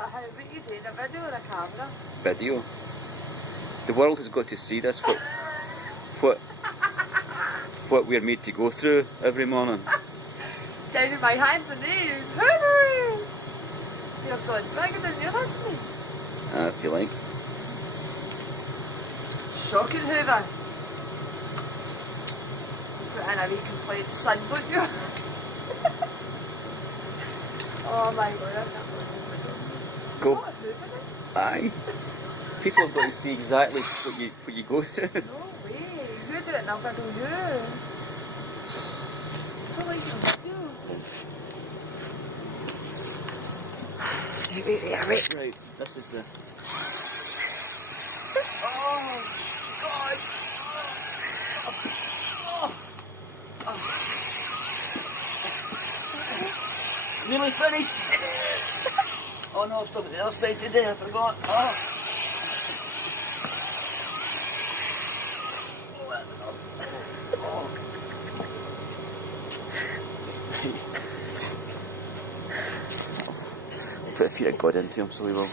But how about you doing a video or a camera? Video. The world has got to see this. What we're made to go through every morning. Down in my hands and knees. You're John, do you want to go down your hands and knees? If you like. Shocking Hoover. Put in a wee complaint son, don't you? Oh my god, I can't believe it. Go. What a Hoover then? Aye. People have got to see exactly what you go through. No way. You do it now, I don't know. I don't like your video. Right, this is the... Oh, God. Oh. Nearly finished. Oh no, I've still got the other side today, I forgot. Oh, that's enough. Oh. Put a few of God into him so he will.